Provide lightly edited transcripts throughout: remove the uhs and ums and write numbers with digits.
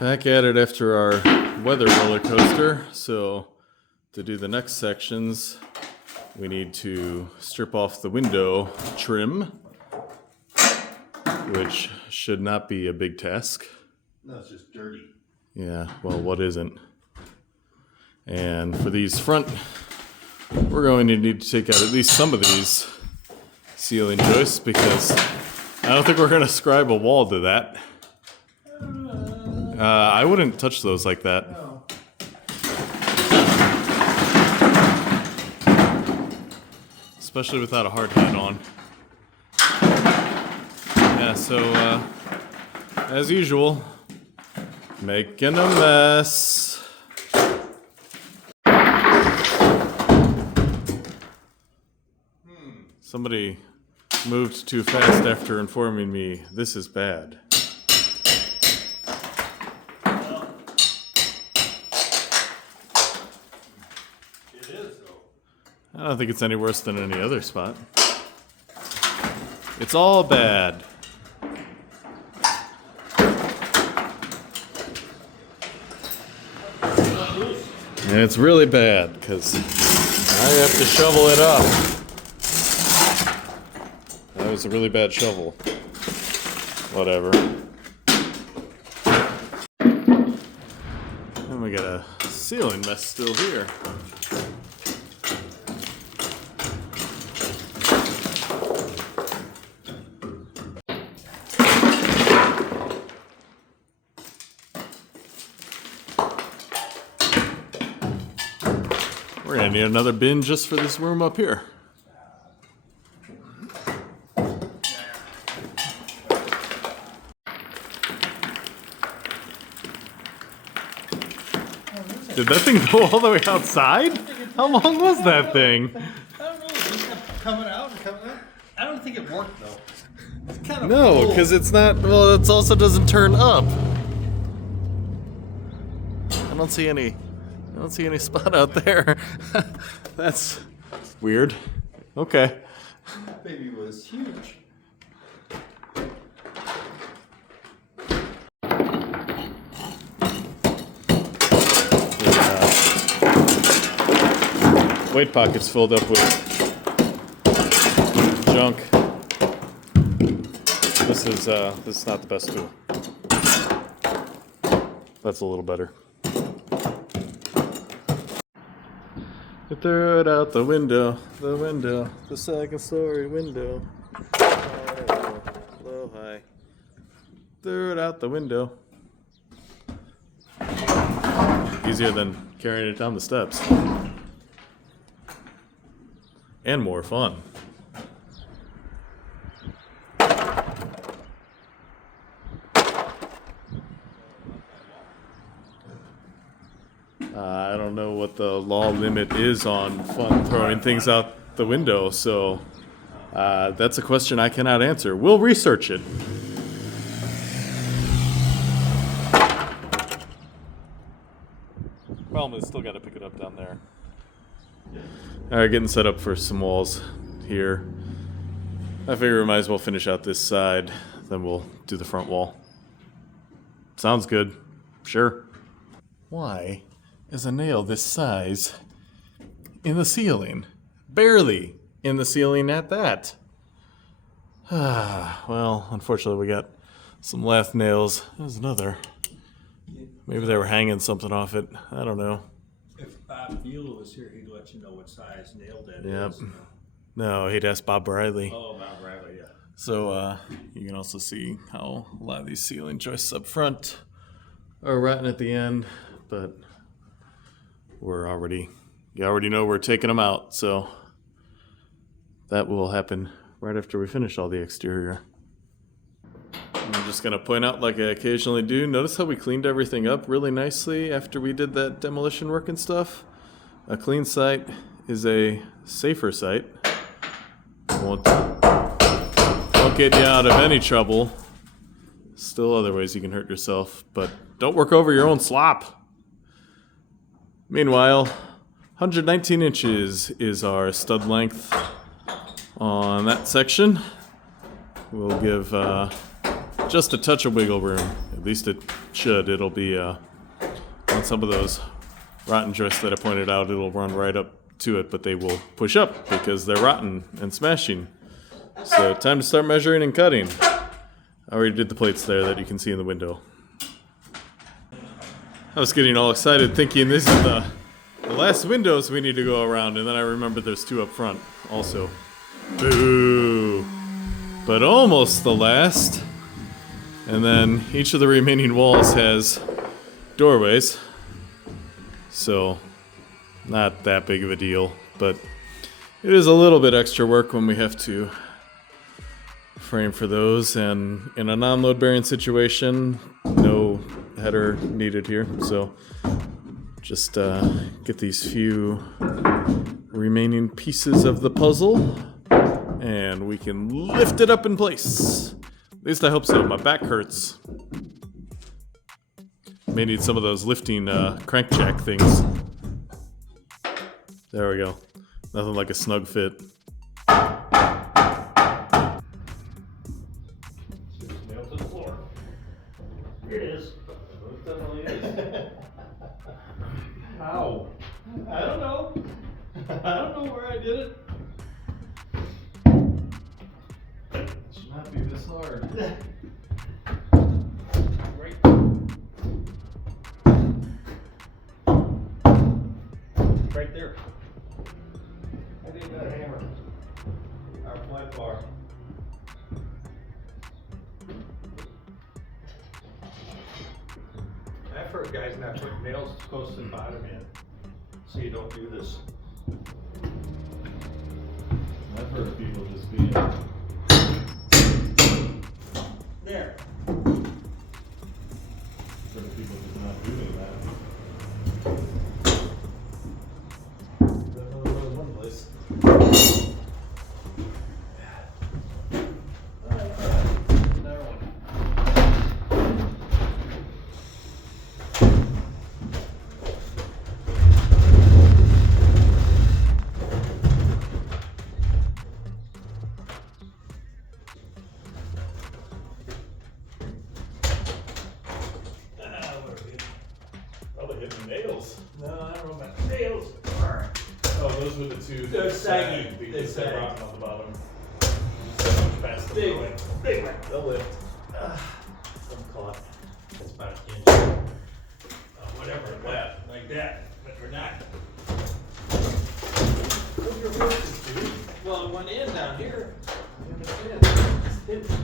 Back at it after our weather roller coaster. So to do the next sections, we need to strip off the window trim, which should not be a big task. No, it's just dirty. Yeah, well, what isn't? And for these front, we're going to need to take out at least some of these ceiling joists because I don't think we're going to scribe a wall to that. I wouldn't touch those like that. No. Especially without a hard hat on. Yeah, so as usual, making a mess. Somebody moved too fast after informing me this is bad. I don't think it's any worse than any other spot. It's all bad. And it's really bad because I have to shovel it up. That was a really bad shovel. Whatever. And we got a ceiling mess still here. We're gonna need another bin just for this room up here. Did that thing go all the way outside? How long was that thing? I don't know. It just kept coming out and coming out. I don't think it worked though. It's kind of No, because it's not. Well, it also doesn't turn up. I don't see any spot out there. That's weird. Okay. That baby was huge. Weight pockets filled up with junk. This is not the best tool. That's a little better. I threw it out the window, the second story window. Low, high. Threw it out the window. Easier than carrying it down the steps. And more fun. I don't know what the law limit is on fun throwing things out the window, so that's a question I cannot answer. We'll research it. Problem is, still got to pick it up down there. Alright, getting set up for some walls here. I figure we might as well finish out this side, then we'll do the front wall. Sounds good. Sure. Why is a nail this size in the ceiling? Barely in the ceiling at that. Well, unfortunately we got some lath nails. There's another. Maybe they were hanging something off it. I don't know. If Bob Buell was here, he'd let you know what size nail that Yep. is. No, he'd ask Bob Riley. Oh, Bob Riley, yeah. So you can also see how a lot of these ceiling joists up front are rotten at the end, but you already know we're taking them out, so that will happen right after we finish all the exterior. I'm just gonna point out, like I occasionally do, notice how we cleaned everything up really nicely after we did that demolition work and stuff. A clean site is a safer site. Won't get you out of any trouble. Still other ways you can hurt yourself, but don't work over your own slop. Meanwhile, 119 inches is our stud length on that section. We'll give just a touch of wiggle room. At least it should. It'll be on some of those rotten joists that I pointed out, it'll run right up to it, but they will push up because they're rotten and smashing. So time to start measuring and cutting. I already did the plates there that you can see in the window. I was getting all excited thinking this is the last windows we need to go around, and then I remembered there's two up front also. Boo! But almost the last. And then each of the remaining walls has doorways. So not that big of a deal, but it is a little bit extra work when we have to frame for those, and in a non-load bearing situation, no header needed here, so just get these few remaining pieces of the puzzle and we can lift it up in place. At least I hope so. My back hurts. May need some of those lifting crank jack things. There we go. Nothing like a snug fit. Nail to the floor. Here it is. It definitely is. How? I don't know. I don't know where I did it. It should not be this hard. Right. Right there. I need that hammer. Our flat bar. I've heard guys not put nails close to the bottom end, so you don't do this. I've heard of people just being... There. Heard of people just not doing that. One place. Another one. Probably hitting the nails. No, I don't know about nails. Oh, those were the two. They're saggy. Because They they're sag. rocking on the bottom. Just pass them Big, away. big one. They'll lift. I'm caught. That's about an inch. Whatever, like that, but we're not. What's your versus, dude? Well, it went in down here. You understand? It's hidden.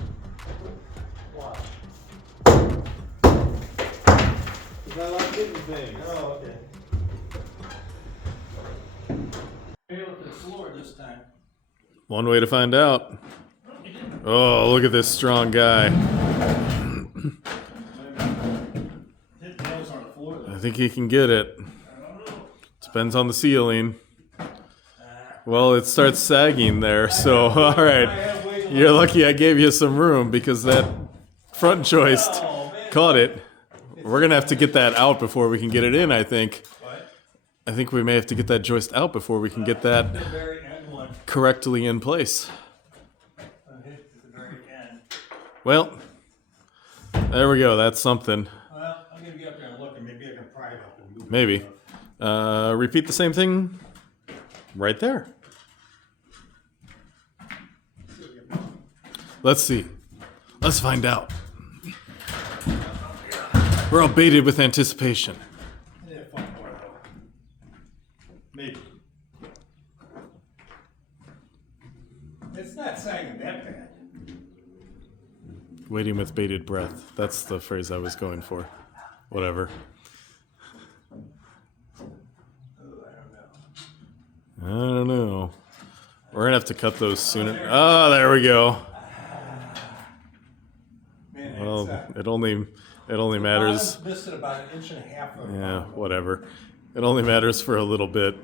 Wow. I like hitting things. Oh, okay. Nail it to the floor this time. One way to find out. Oh, look at this strong guy. Hit nails on the floor though. I think he can get it. I don't know. Depends on the ceiling. Well, it starts sagging there, so alright. You're lucky I gave you some room because that front joist Oh, man. caught it. We're gonna have to get that out before we can get it in, I think. What? I think we may have to get that joist out before we can get that The very end one. correctly in place. Hit to the very end. Well, there we go. That's something. Well, I'm gonna get up there and look, and maybe I can pry it up and move it. Maybe. Repeat the same thing right there. Let's see. Let's find out. We're all baited with anticipation. Yeah, fun part though. Maybe. It's not sagging that bad. Waiting with bated breath. That's the phrase I was going for. Whatever. I don't know. We're gonna have to cut those sooner. Oh, there we go. Man, Well, it only matters. Missed it about an inch and a half of Yeah, whatever. It only matters for a little bit.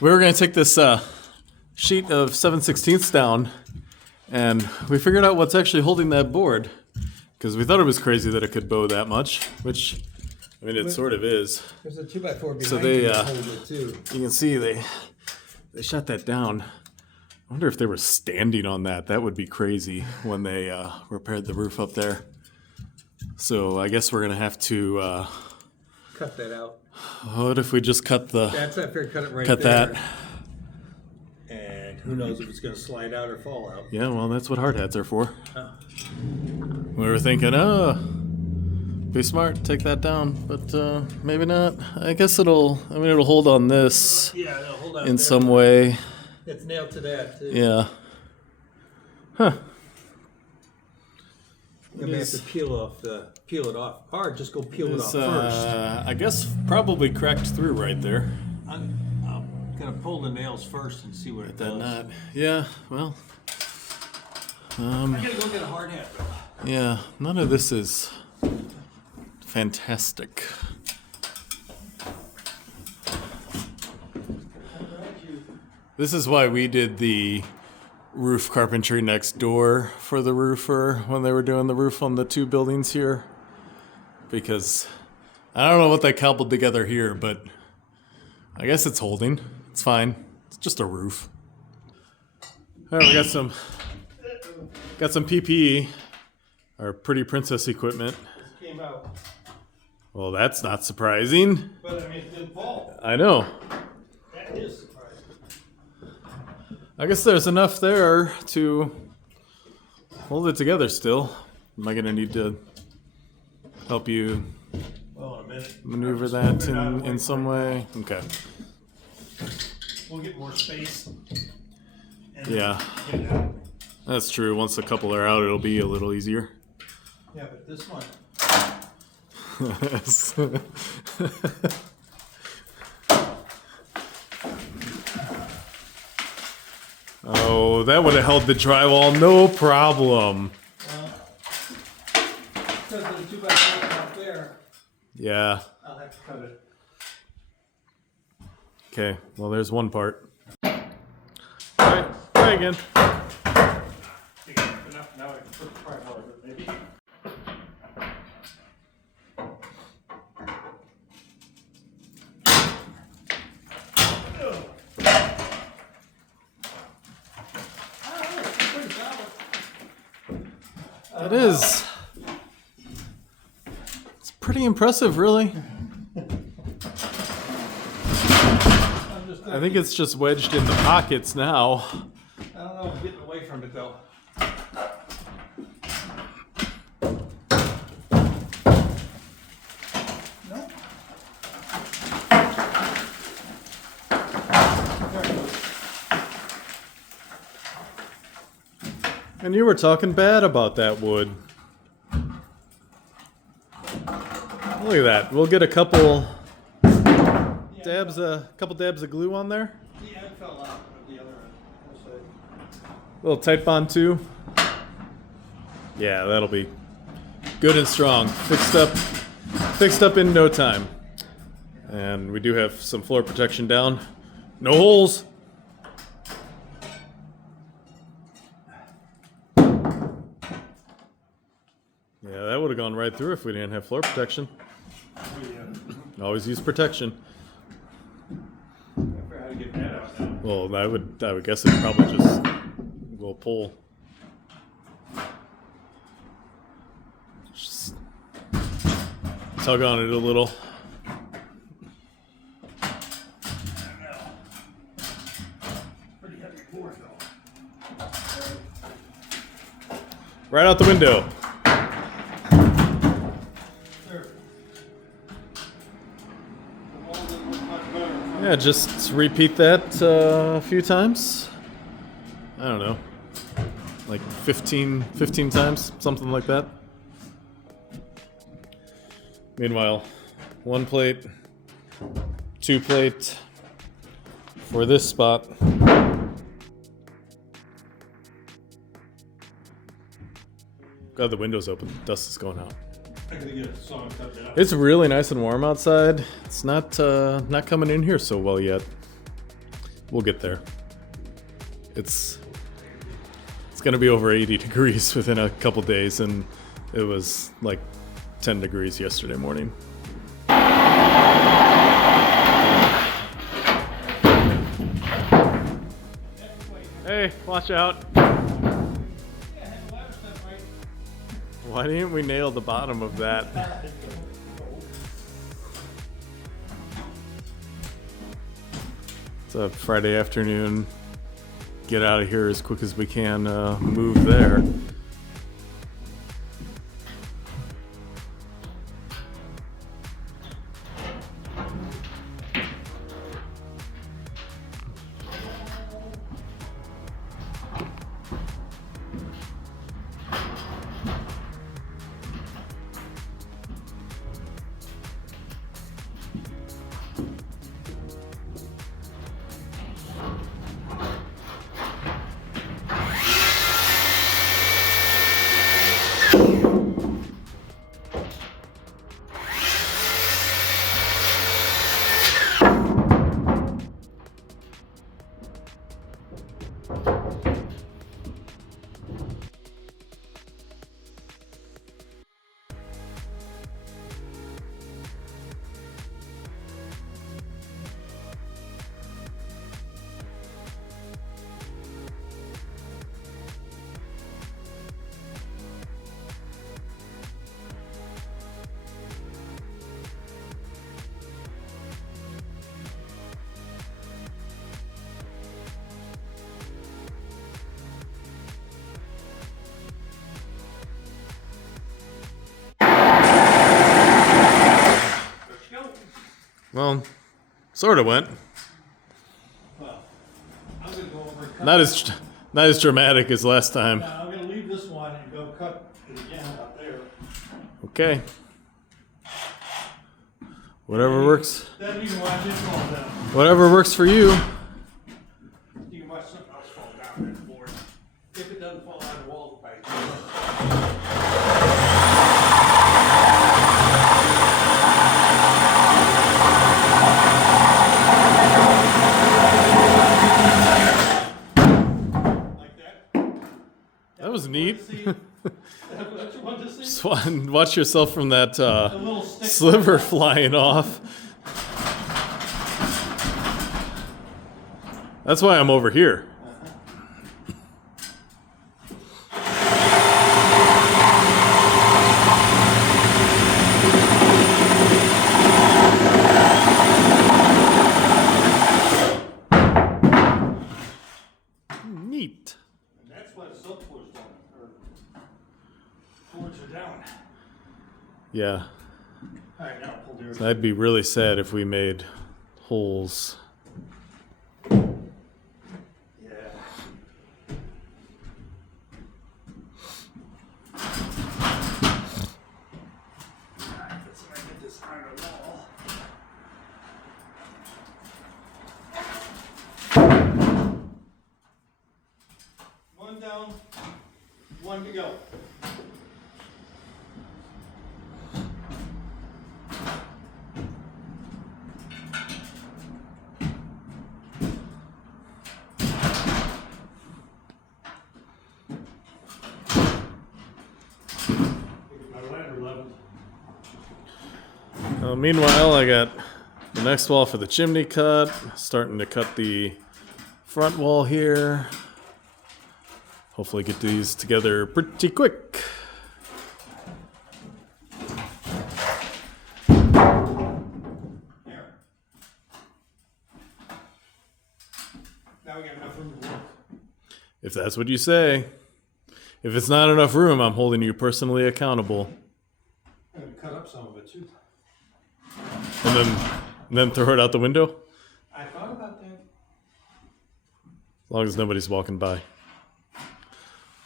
We were gonna take this sheet of 7/16 down, and we figured out what's actually holding that board, because we thought it was crazy that it could bow that much, which, I mean, it sort of is. There's a 2x4 behind So they, you to hold it too. You can see they shut that down. I wonder if they were standing on that. That would be crazy when they repaired the roof up there. So I guess we're gonna have to, Cut that out. what if we just cut the, That's not fair. Cut it right cut there. that? And who knows if it's going to slide out or fall out. Yeah, well, that's what hard hats are for. Oh. We were thinking, be smart, take that down, but maybe not. I guess it'll hold on this Yeah, no, hold on. in there. some way. It's nailed to that, too. Yeah. Huh. You may have to peel it off. Or just go peel it off It's, first. I guess probably cracked through right there. I'm going to pull the nails first and see what it That does. knot. Yeah, well. I'm going to go get a hard hat. Yeah, none of this is fantastic. This is why we did the roof carpentry next door for the roofer when they were doing the roof on the two buildings here. Because I don't know what they cobbled together here, but I guess it's holding. It's fine. It's just a roof. All right, we got some PPE, our Pretty Princess equipment. It came out. Well, that's not surprising. But I mean, it didn't fall. I know. That is surprising. I guess there's enough there to hold it together still. Am I gonna need to help you Well, in a minute. maneuver Just that move it out of the in way some quick. way? Okay. We'll get more space. And Yeah. get it out. That's true. Once a couple are out, it'll be a little easier. Yeah, but this one. Oh, that would have held the drywall no problem. Because of the 2x4 out there, Yeah. I'll have to cut it. Okay. Well, there's one part. All right. Try again. Big enough now I can put the part out, maybe. It is. It's pretty impressive, really. I think it's just wedged in the pockets now. I don't know, I'm getting away from it though. No? There it goes. And you were talking bad about that wood. Look at that. We'll get a couple dabs of glue on there. The end fell out of the other end. We'll see. Little tight bond too. Yeah, that'll be good and strong. Fixed up in no time. And we do have some floor protection down. No holes. Yeah, that would have gone right through if we didn't have floor protection. Always use protection. I forgot how to get that out now. Well, I would guess it probably just will pull. Just tug on it a little. Pretty heavy board though. Right out the window. There. The wall didn't look much better in front. Yeah, just repeat that a few times. I don't know. Like 15 times, something like that. Meanwhile, 1 plate, 2 plate for this spot. Glad the window's open. Dust is going out. I gotta get a saw and cut it out. It's really nice and warm outside. It's not coming in here so well yet. We'll get there. It's gonna be over 80 degrees within a couple days, and it was like 10 degrees yesterday morning. Hey, watch out. Why didn't we nail the bottom of that? It's a Friday afternoon. Get out of here as quick as we can. Move there. Well, sort of went. Well, I'm gonna go over and cut. Not as dramatic as last time. Now, I'm gonna leave this one and go cut it again out there. Okay. Whatever works. Then you can watch it fall down. Whatever works for you. You can watch something else fall down there for it. If it doesn't fall out of the wall, by like that. That was neat. See, that's what you want to see? Just watch yourself from that The little stick. sliver flying off. That's why I'm over here. Neat. And that's why the silk board's down, or boards are down. Yeah. All right, now pull the I'd be really sad if we made holes. Yeah. Alright, let's see if I get this on the wall. One down, one to go. My ladder leveled. Meanwhile, I got the next wall for the chimney cut. Starting to cut the front wall here. Hopefully get these together pretty quick. There. Now we got enough room to work. If that's what you say. If it's not enough room, I'm holding you personally accountable. I'm gonna cut up some of it too. And then throw it out the window? I thought about that. As long as nobody's walking by.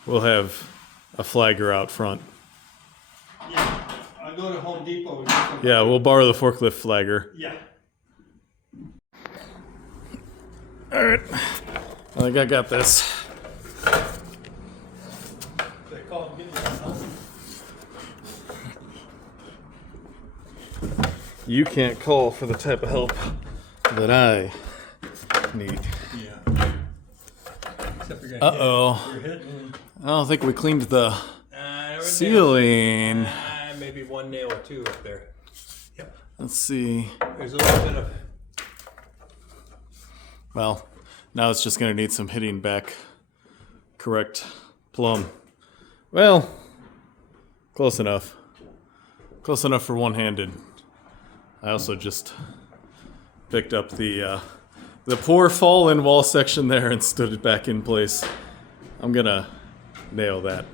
We'll have a flagger out front. Yeah, I'll go to Home Depot and get some. Yeah, we'll borrow the forklift flagger. Yeah. All right. I think I got this. They call it getting help. You can't call for the type of help that I need. Yeah. Except you're gonna Uh-oh. You're hitting. I don't think we cleaned the There was ceiling. maybe one nail or two up there. Yep. Let's see. There's a little bit of. Well, now it's just going to need some hitting back. Correct plumb. Well, Close enough. Close enough for one-handed. I also just picked up the poor fall-in wall section there and stood it back in place. I'm gonna nail that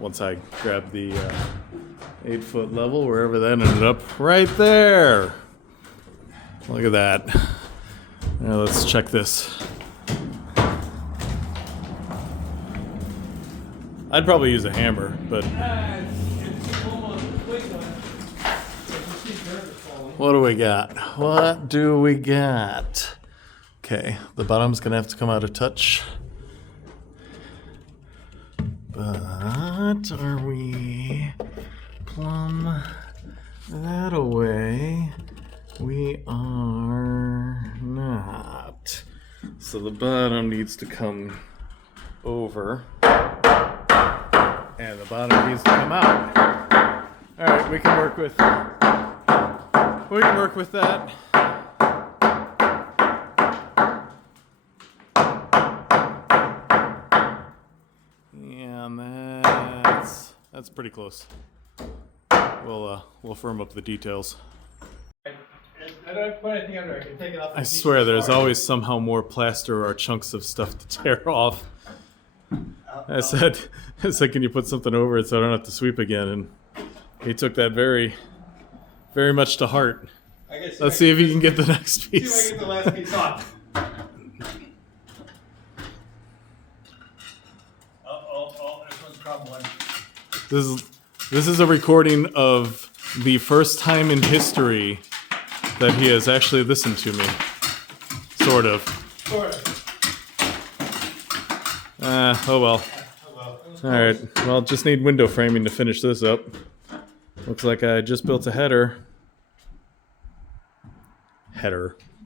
once I grab the 8-foot level, wherever that ended up. Right there! Look at that. Now let's check this. I'd probably use a hammer, but what do we got? What do we got? Okay, the bottom's gonna have to come out a touch. But are we plumb that away? We are not. So the bottom needs to come over. And the bottom needs to come out. All right, we can work with that. Yeah, and that's pretty close. We'll firm up the details. I don't have to put anything under. I can take it off. I swear, there's always somehow more plaster or chunks of stuff to tear off. I said, can you put something over it so I don't have to sweep again? And he took that very, very much to heart. Let's see if he can get the next piece. See if I get the last piece off. Oh, this one's crumbling. This is a recording of the first time in history that he has actually listened to me. Sort of. Oh well. Alright, well, just need window framing to finish this up. Looks like I just built a header.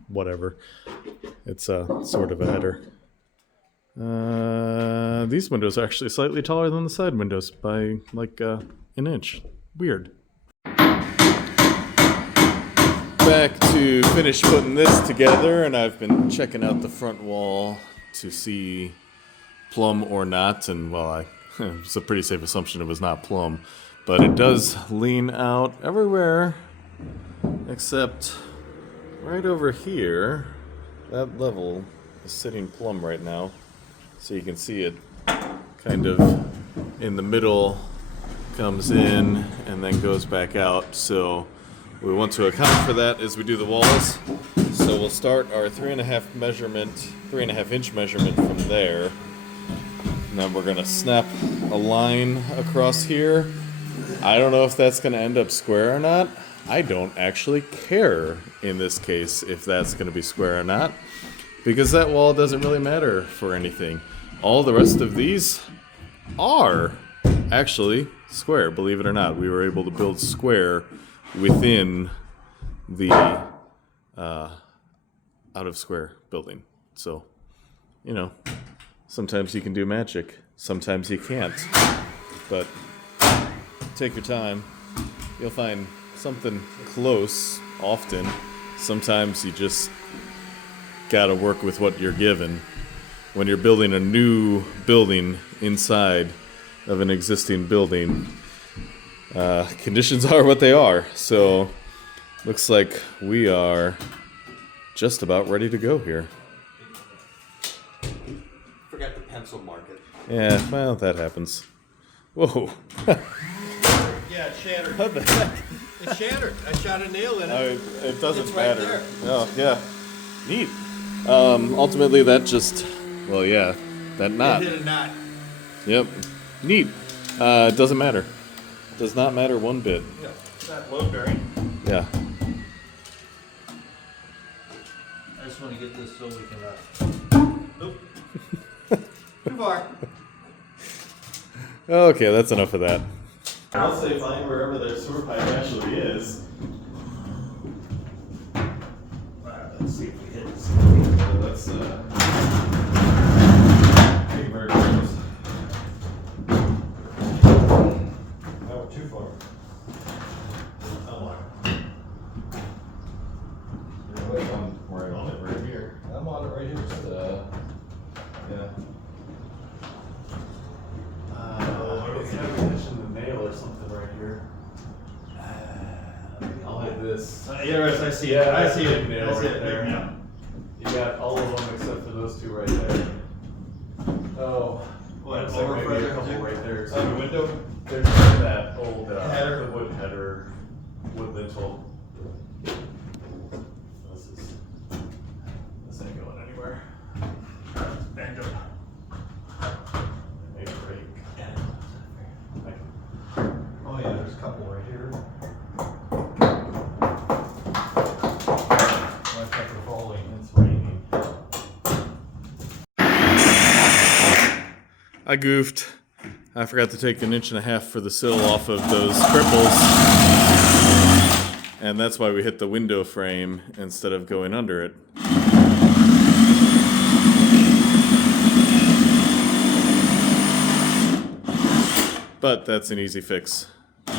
Whatever. It's sort of a header. These windows are actually slightly taller than the side windows by like an inch. Weird. Back to finish putting this together, and I've been checking out the front wall to see plumb or not, and well, it's a pretty safe assumption it was not plumb, but it does lean out everywhere except right over here. That level is sitting plumb right now, so you can see it kind of in the middle, comes in and then goes back out. So we want to account for that as we do the walls. So we'll start our 3.5 inch measurement from there. And then we're gonna snap a line across here. I don't know if that's gonna end up square or not. I don't actually care in this case if that's gonna be square or not, because that wall doesn't really matter for anything. All the rest of these are actually square, believe it or not. We were able to build square within the out of square building. So, you know, sometimes you can do magic, sometimes you can't. But take your time. You'll find something close often. Sometimes you just gotta work with what you're given. When you're building a new building inside of an existing building, conditions are what they are. So looks like we are just about ready to go here. Forgot the pencil mark it. Yeah, well, that happens. Whoa. Yeah, it shattered. What the heck? It shattered. I shot a nail in it. It doesn't It's right matter. there. Oh, yeah. Neat. Ultimately, that just, well, yeah, that knot. It hit a knot. Yep. Neat. It doesn't matter. Does not matter one bit. Yeah, it's not load bearing. Yeah. I just want to get this so we can. Nope. Too far. Okay, that's enough of that. I'll say find wherever their sewer pipe actually is. Let's see if we hit this. Let's big murders. Oh, too far. Right on it right here. I'm on it right here. Yeah. We mentioned the nail or something right here. this. Yes, I see it. Yeah, I see it. nail I see right it. there. Yeah. You got all of them except for those two right there. Oh, What, looks like over maybe further a couple too? right there. On the window? There's that old Header. the wood header, wood lintel. This ain't going anywhere. Bend up. Maybe break. Oh yeah, there's a couple right here. Watch out for falling. It's raining. I goofed. I forgot to take 1.5 inches for the sill off of those cripples. And that's why we hit the window frame instead of going under it. But that's an easy fix. A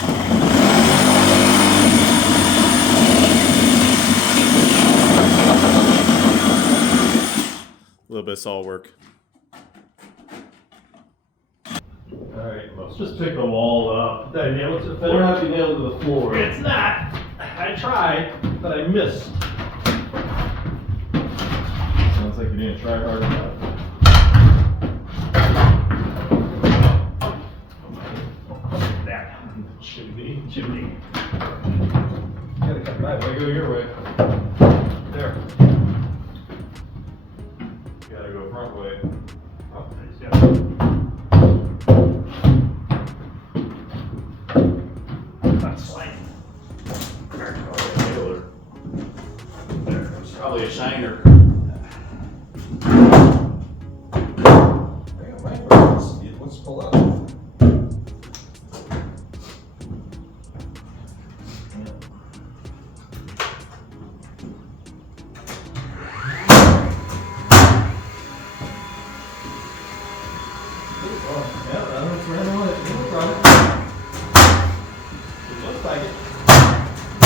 little bit of saw work. Alright, let's just pick the wall up. Did I nail it to the Better not be nailed to the floor. It's not. I tried, but I missed. Sounds like you didn't try hard enough. That chimney. Gotta come back. Way go your way. There. Gotta go front way. Oh, there's yeah. Not sliding. It's probably a shiner. Let's pull up. Yeah, that's right on it. No problem. It looks like it.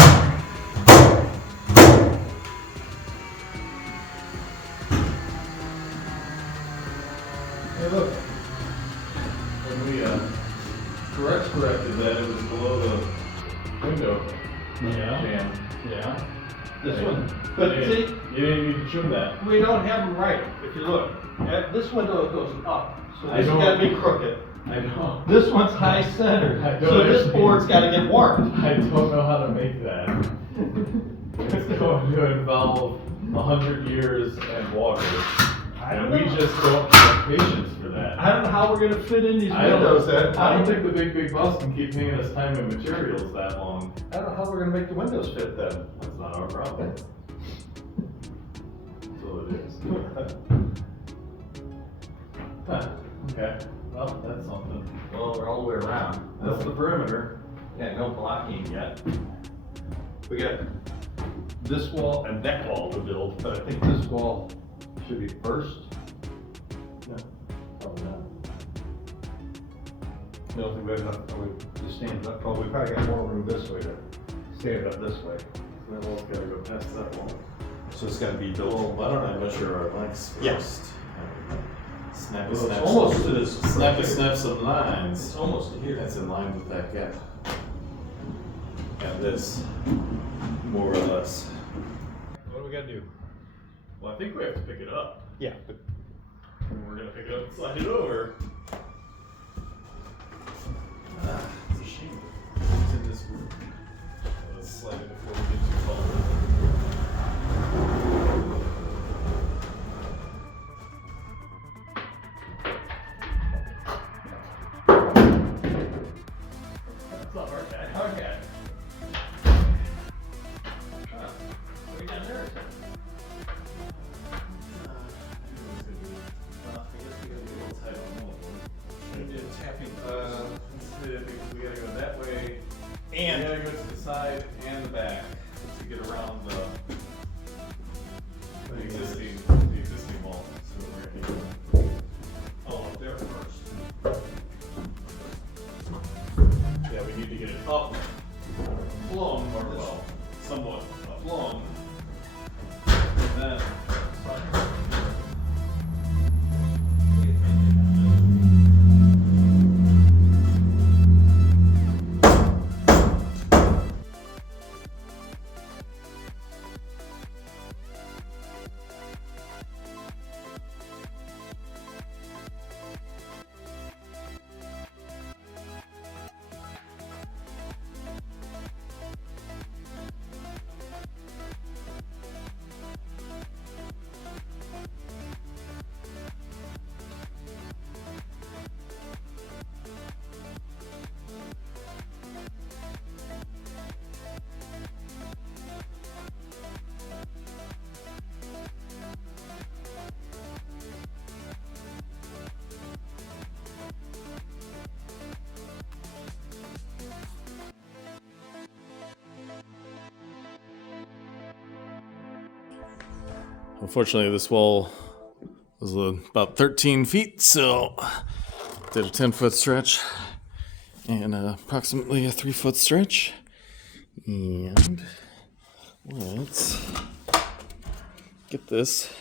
Hey, look. When we corrected that, it was below the window Yeah. jam. Yeah. This Yeah. one. But You see, didn't need to trim that. we don't have them right. If you look, this window goes up, so I this has don't- got to be crooked. I don't. This one's high centered, I don't so this understand. board's got to get warped. I don't know how to make that. It's going to involve 100 years and water. And we just don't have patience for that. I don't know how we're gonna fit in these I windows. I don't think the big boss can keep paying us time and materials that long. I don't know how we're gonna make the windows fit then. That's not our problem. So it is. Huh, okay, well, that's something. Well, we're all the way around. That's the perimeter. Yeah, no blocking yet. We got this wall and that wall to build, but I think this wall should be first. No, probably not. No, I think we have enough, we just stand up, well, we probably got more room this way to stand up this way. That wall's gotta go past that wall. So it's gotta be built. Well, why don't I measure our lengths Yeah. first? Snap, Well, snap, it's almost to this. snap some lines. It's almost to here. That's in line with that gap. And this, more or less. What do we gotta do? Well, I think we have to pick it up. Yeah, but And we're gonna pick it up and slide it over. It's a shame. It's in this room. Let's slide it before we get too far. That's not hard guy. Hard guy. what do we got there? We gotta go that way, and we gotta go to the side and the back to get around the existing wall. So we're gonna Oh, up there first. yeah, we need to get it up, flung, or well, somewhat flung, and then. Unfortunately, this wall was about 13 feet, so did a 10-foot stretch and approximately a 3-foot stretch. And let's get this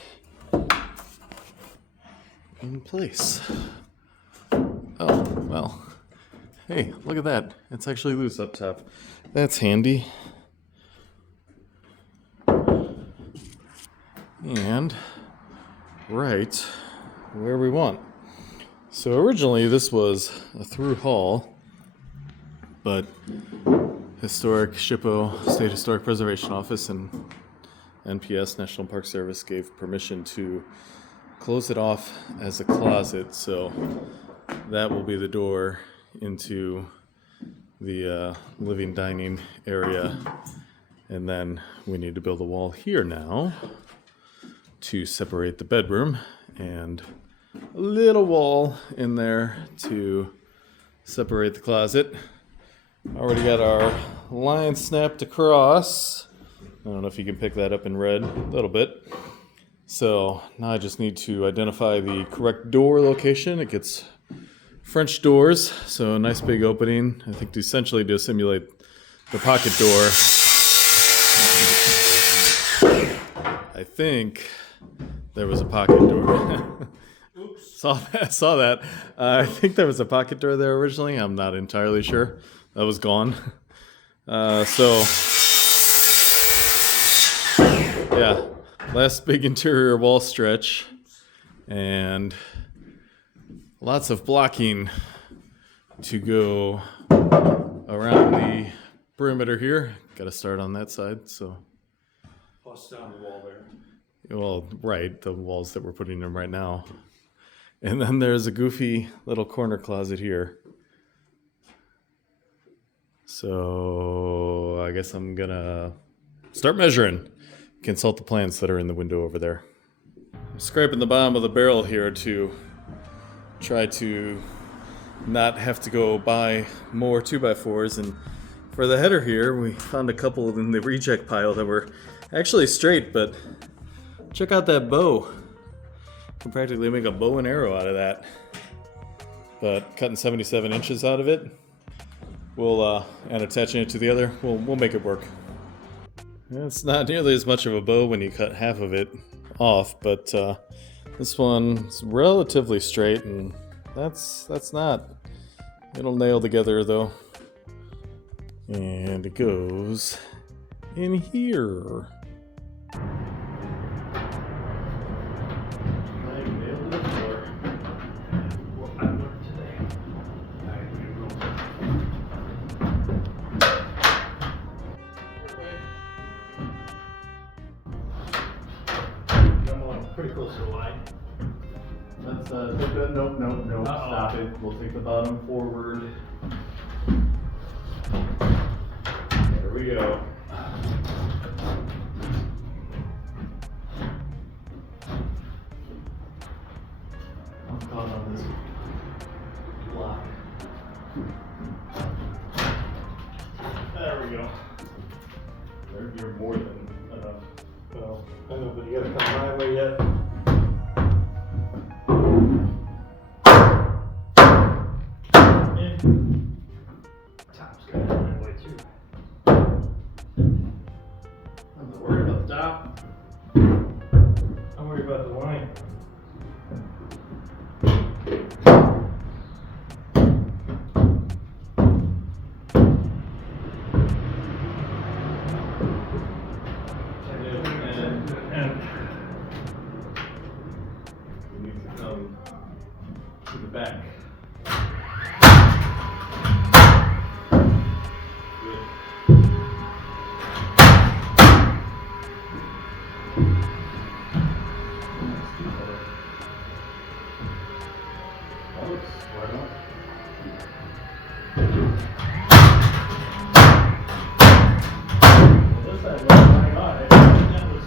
in place. Oh, well. Hey, look at that. It's actually loose up top. That's handy. And right where we want. So originally this was a through hall, but Historic SHPO, State Historic Preservation Office, and NPS, National Park Service, gave permission to close it off as a closet, so that will be the door into the living dining area. And then we need to build a wall here now to separate the bedroom, and a little wall in there to separate the closet. Already got our line snapped across. I don't know if you can pick that up in red a little bit. So now I just need to identify the correct door location. It gets French doors, so a nice big opening. I think essentially to simulate the pocket door. I think there was a pocket door. Oops. Saw that. I think there was a pocket door there originally. I'm not entirely sure. That was gone. So yeah, last big interior wall stretch, and lots of blocking to go around the perimeter here. Got to start on that side. So Bust down the wall there. well, right, the walls that we're putting in right now. And then there's a goofy little corner closet here. So I guess I'm gonna start measuring. Consult the plans that are in the window over there. I'm scraping the bottom of the barrel here to try to not have to go buy more 2x4s. And for the header here, we found a couple in the reject pile that were actually straight, but check out that bow. Can practically make a bow and arrow out of that. But cutting 77 inches out of it, and attaching it to the other, we'll make it work. It's not nearly as much of a bow when you cut half of it off, but this one's relatively straight, and that's not. It'll nail together though. And it goes in here. Pretty close to the line. Let's take that. Nope. Uh-oh. Stop it. We'll take the bottom forward. There we go. I'm caught on this block. There we go. You're more than enough. Well, I know, but you gotta come my way yet. And top's coming my way too. I'm not worried about the top. I'm worried about the line. And We need to come to the back. Good. That looks right on. well, this side was hang on. I think that was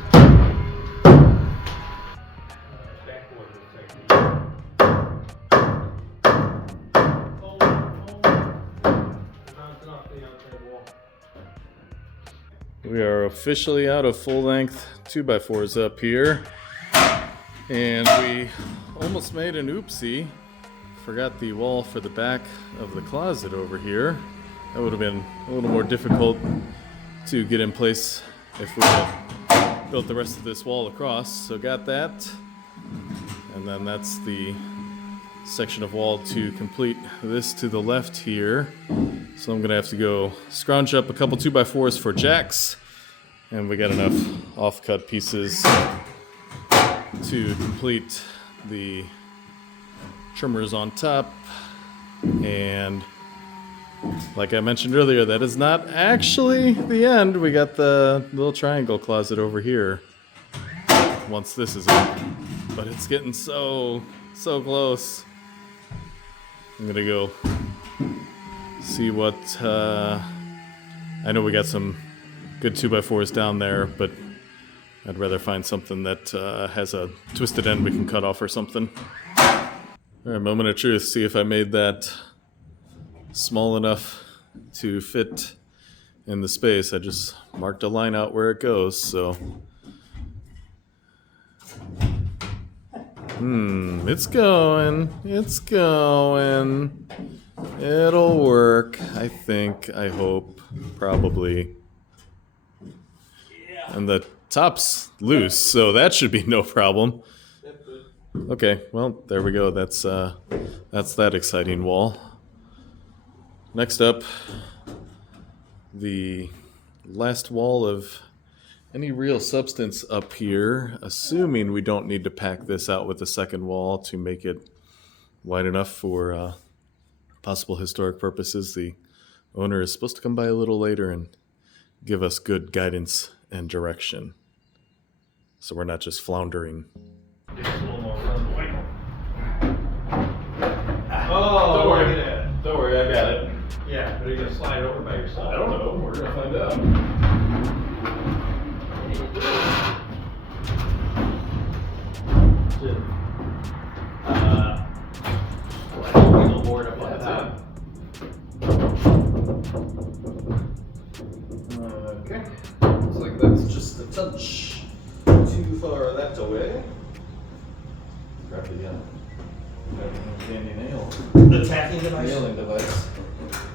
backboard looks like. Bouncing off the outside wall. We are officially out of full-length 2x4s up here. And we almost made an oopsie. Forgot the wall for the back of the closet over here. That would have been a little more difficult to get in place if we had built the rest of this wall across. So got that. And then that's the section of wall to complete this to the left here. So I'm gonna have to go scrounge up a couple 2x4s for jacks. And we got enough off-cut pieces to complete the trimmers on top. And like I mentioned earlier, that is not actually the end. We got the little triangle closet over here once this is up. But it's getting so close. I'm gonna go see what, I know we got some good 2x4s down there, but I'd rather find something that has a twisted end we can cut off or something. Alright, moment of truth, see if I made that small enough to fit in the space. I just marked a line out where it goes, so. It's going. It'll work, I think, I hope, probably. And the top's loose, so that should be no problem. Okay, well, there we go. That's that exciting wall. Next up, the last wall of any real substance up here, assuming we don't need to pack this out with the second wall to make it wide enough for possible historic purposes. The owner is supposed to come by a little later and give us good guidance and direction, so we're not just floundering. Oh, Don't worry. look at that. Don't worry, I got it. Yeah, but are you gonna slide it over by yourself? I don't know. We're gonna find out. Board up on the top. Okay. Looks like that's just a touch too far that away. Grab the handy nail. The tacking device? Nailing device.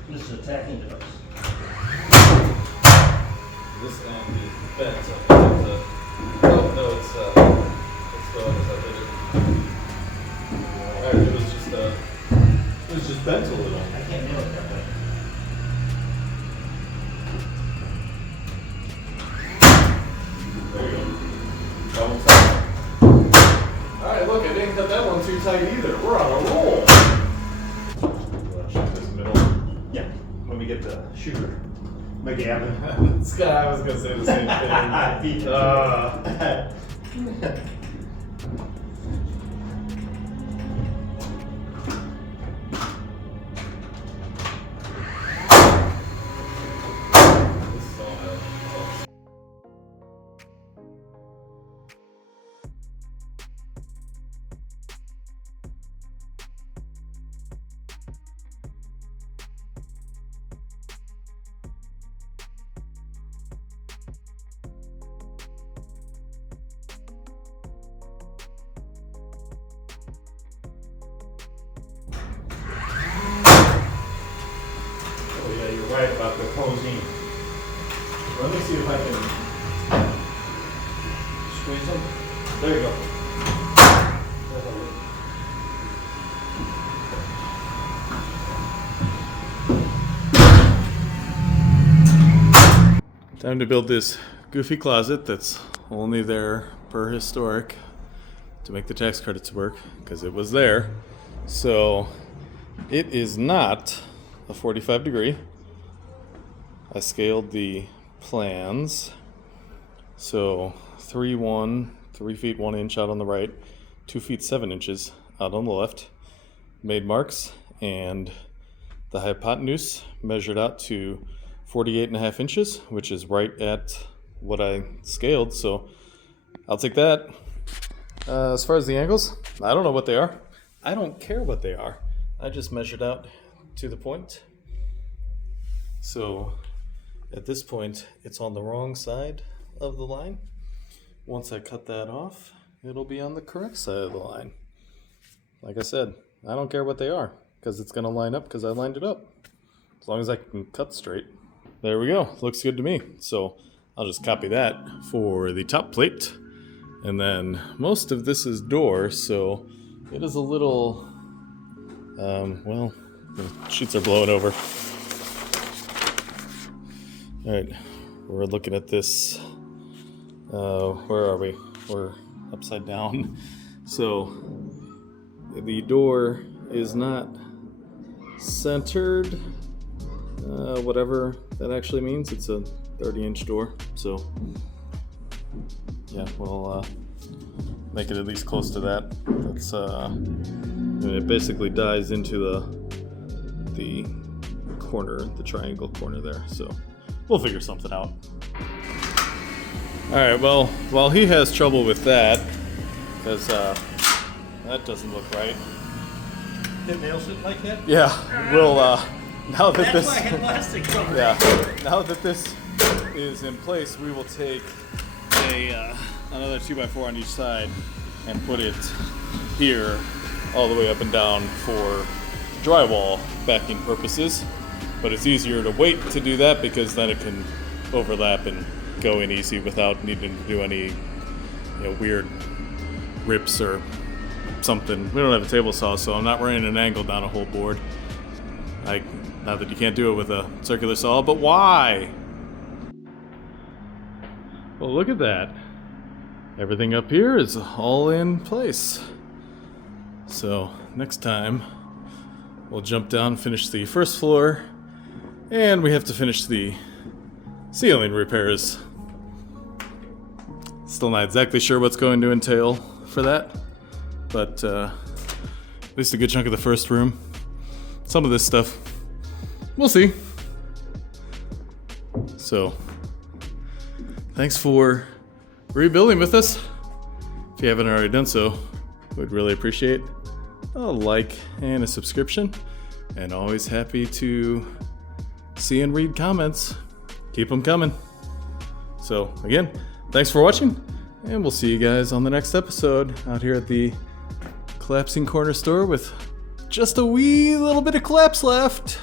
This is a tacking device. This end is bent, so I have to. Oh no, it's still on this Alright, it was just bent a little. I can't nail it that way. There you go. Almost done. Alright, look, I didn't cut that one too tight either. We're on a roll. You wanna check this middle? Yeah, when we get the shooter. McGavin. Scott, I was gonna say the same thing. Oh yeah, you're right about the closing. Let me see if I can Squeeze them. There you go. Time to build this goofy closet that's only there per historic to make the tax credits work, because it was there. So it is not a 45 degree. I scaled the plans. So 3 feet 1 inch out on the right, 2 feet 7 inches out on the left. Made marks, and the hypotenuse measured out to 48.5 inches, which is right at what I scaled. So I'll take that. As far as the angles, I don't know what they are. I don't care what they are. I just measured out to the point. So At this point, it's on the wrong side of the line. Once I cut that off, it'll be on the correct side of the line. Like I said, I don't care what they are, because it's going to line up because I lined it up. As long as I can cut straight. There we go. Looks good to me. So I'll just copy that for the top plate. And then most of this is door, so it is a little, well, the sheets are blowing over. All right, we're looking at this. Where are we? We're upside down. So the door is not centered, whatever that actually means. It's a 30-inch door, so yeah, we'll make it at least close to that. That's and it basically dies into the corner, the triangle corner there. So we'll figure something out. All right. Well, while he has trouble with that, because that doesn't look right. Did nails it like that? Yeah. We'll now that That's this. why I had plastic over Yeah. there. Now that this is in place, we will take another 2x4 on each side and put it here all the way up and down for drywall backing purposes. But it's easier to wait to do that because then it can overlap and go in easy without needing to do any weird rips or something. We don't have a table saw, so I'm not running an angle down a whole board. Not that you can't do it with a circular saw, but why? Well, look at that. Everything up here is all in place. So next time we'll jump down, finish the first floor, and we have to finish the ceiling repairs. Still not exactly sure what's going to entail for that, but at least a good chunk of the first room. Some of this stuff, we'll see. So thanks for rebuilding with us. If you haven't already done so, we'd really appreciate a like and a subscription. And always happy to see and read comments. Keep them coming. So again, thanks for watching, and we'll see you guys on the next episode out here at the Collapsing Corner Store with just a wee little bit of collapse left.